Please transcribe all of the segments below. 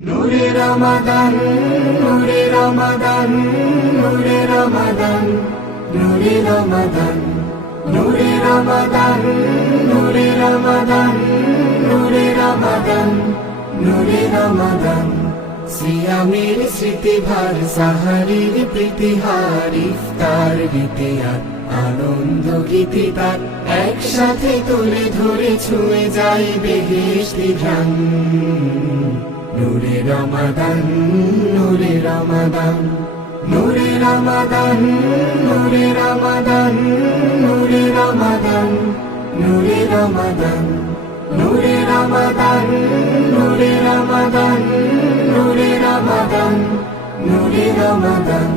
নূরে রমাদান, নূরে রমাদান, নূরে রমাদান, নূরে রমাদান, নূরে রমাদান, নূরে রমাদান, নূরে রমাদান, নূরে রমাদান। সিয়ামের স্মৃতিভার, সাহারির প্রীতিহার, ইফতার বিতেয়ার, আনন্দ গীতি তার একসাথে তুলে ধরে ছুঁয়ে যায় বেহেশতি ঘ্রাণ। নূরে রমাদান, নূরে রমাদান, নূরে রমাদান, নূরে রমাদান, নূরে রমাদান, নূরে রমাদান, নূরে রমাদান, নূরে রমাদান, নূরে রমাদান, নূরে রমাদান।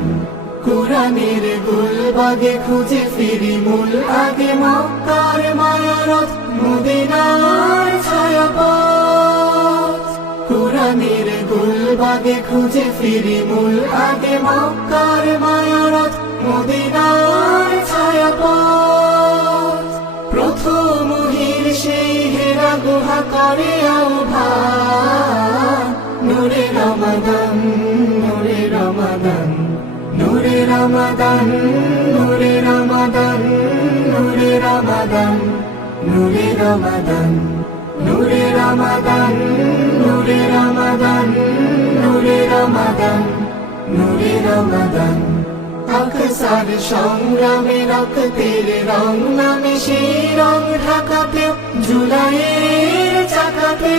কুরআনের গুলবাগে খুঁজে ফিরি মূল আগে, মক্কার মায়ারথ, মদিনার ছায়াপথ। কুরআনের গুলবাগে খুঁজে ফিরি মূল আগে, মক্কার মায়ারথ, মদিনার ছায়াপথ। প্রথম ওহীর সেই হেরা গুহা করে আহ্বান। নূরে রমাদান, নূরে রমাদান, নূরে রমাদান, নূরে রমাদান, নূরে রমাদান, নূরে রমাদান, নূরে রমাদান, নূরে রমাদান, নূরে রমাদান, নূরে রমাদান। আকসার সংগ্রামে রক্তের রং নামে সেই রং ঢাকাতে, জুলাইয়ের চাকাতে।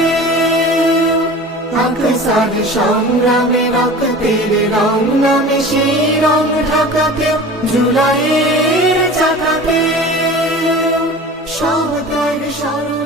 আকসার সংগ্রামে রক্তের রং নামে সেই রং ঢাকাতে, জুলাইয়ের চাকাতে। সব ত্যাগ স্মরণ